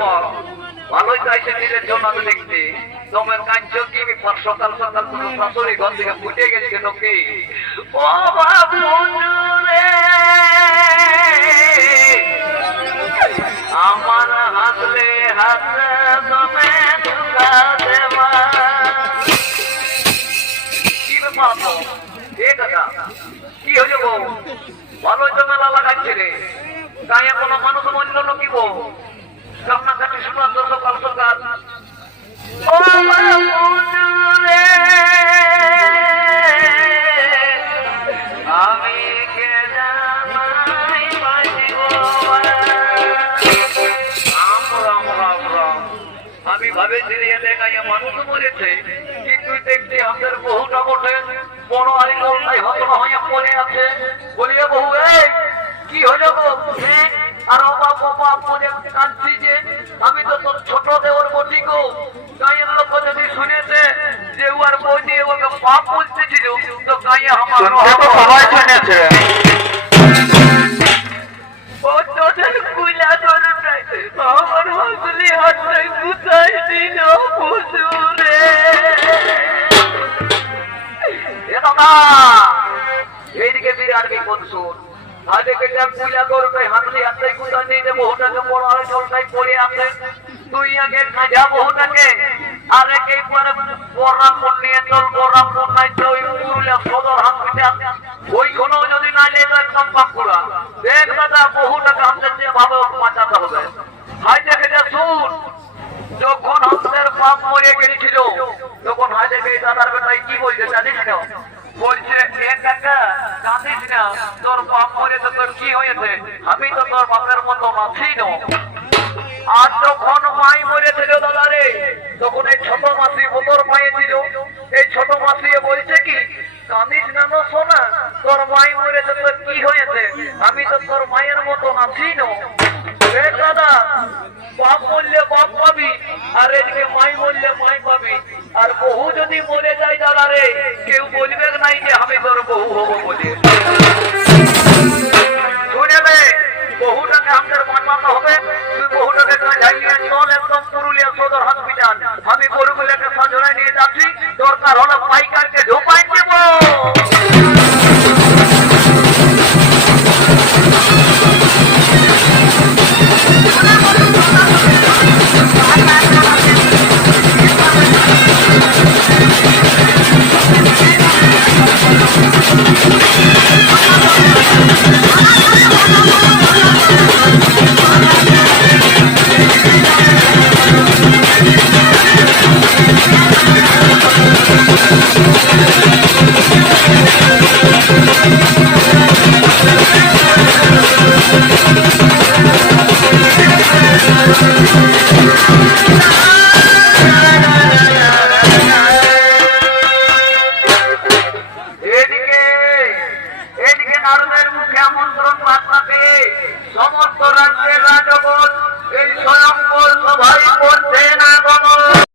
বাবা ভালোই চাইছে নিজের জন্য দেখতে তোমার কাঞ্চ কি সকাল সকাল তোমার শাশুড়ি ঘর থেকে ফুটে গেছে কেন কি ও বাবু রে আমার হাতলে হাত তুমি ঢুকা দেবা কি ব্যাপার এ কাকা কি হলো গো ভালোই তো মেলা লাগাচ্ছে রে গায়ে কোনো মানুষ মূল্য নকিব কান্নাকাটি শোনা তো সকাল সকাল ও রে আমি কে জানাই বাজিব রাম রাম রাম রাম আমি ভাবেছিলি এতে গায়ে মানুষ মরেছে কিন্তু দেখছি আমাদের বহুটা বটে বড় আলিগল তাই হতনা হইয়া পড়ে আছে বলিয়ে বহু এই কি হলো গো আর বাবা বাবা বলে কাঁদছি যে আমি তো তোর ছোট দেওয়ার বটি গো গায়ের লোক যদি শুনেছে যে ওর বই নিয়ে ওকে পাপ বলতেছিল তো গায়ে আমার সবাই শুনেছে ও তোদের কুইলা ধরে নাই আমার হাসলি হাসলে গুছাই দিল বুঝুরে এ বাবা এইদিকে বিরাট বিপদ শুন আজকে যা কুইলা করবে হাতলি হাতলে গুছা দিয়ে যে বহুটাকে বড় আর জলটাই পড়ে আছে তুই আগে খাজা বহুটাকে আর একে পরে বড়া পড়িয়ে তোর বড়া পড়াই তো ওই পুরুলিয়া সদর হসপিটাল ওইখানে যদি না লে তো একদম পাকুড়া দেখ দাদা বহুটাকে আমাদের যে ভাবে বাঁচাতে হবে হাই দেখে যা শুন যখন আমাদের বাপ মরে গেছিল তখন হাই দেখে দাদার বেটাই কি বলছে জানিস না বলছে এ কাকা কাঁদিস না তোর বাপ মরে তো তোর কি হয়েছে আমি তো তোর বাপের মতো আছি না আর যখন মাই মরেছিল দাদা রে তখন এই ছোট মাসি বোতর পাইয়েছিল এই ছোট মাসি বলছে কি কাঁদিস না না সোনা তোর মাই মরেছে তোর কি হয়েছে আমি তো তোর মায়ের মতো আছি না দাদা বাপ বললে বাপ পাবি আর এদিকে মাই বললে মাই পাবি আর বহু যদি মরে যায় দাদা রে কেউ বলবে নাই যে আমি তোর বহু হবো বলে শুনে বে বহুটাকে আমাদের বাঁচাতে হবে তুই বহুটাকে ঝালিয়ে চল একদম পুরুলিয়া সদর হসপিটাল আমি গরুগুলোকে সজড়ায় নিয়ে যাচ্ছি দরকার হলে পাইকারকে ঢোপাই দেব সমস্ত রাজ্যের রাজগণ এই স্বয়ংবর সভায় করছে না গণ